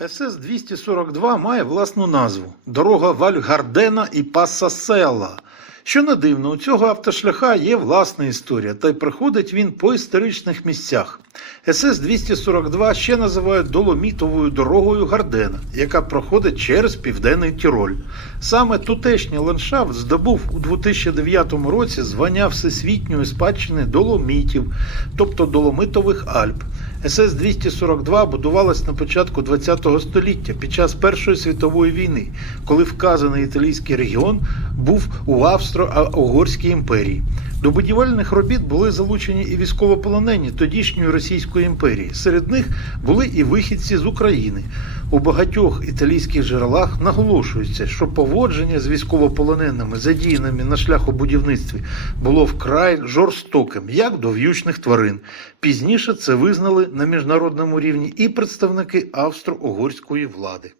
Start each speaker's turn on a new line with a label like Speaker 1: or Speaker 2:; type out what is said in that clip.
Speaker 1: СС-242 має власну назву Дорога Вальгардена і Пассасела. Що не дивно, у цього автошляха є власна історія, та й проходить він по історичних місцях. СС-242 ще називають Доломітовою дорогою Гардена, яка проходить через південний Тіроль. Саме тутешній ландшафт здобув у 2009 році звання Всесвітньої спадщини Доломітів, тобто Доломитових Альп. СС-242 будувалась на початку ХХ століття під час Першої світової війни, коли вказаний італійський регіон був у Австро-Угорській імперії. До будівельних робіт були залучені і військовополонені тодішньої Російської імперії. Серед них були і вихідці з України. У багатьох італійських джерелах наголошується, що поводження з військовополоненими, задіяними на шляхобудівництві, було вкрай жорстоким, як до в'ючних тварин. Пізніше це визнали на міжнародному рівні і представники австро-угорської влади.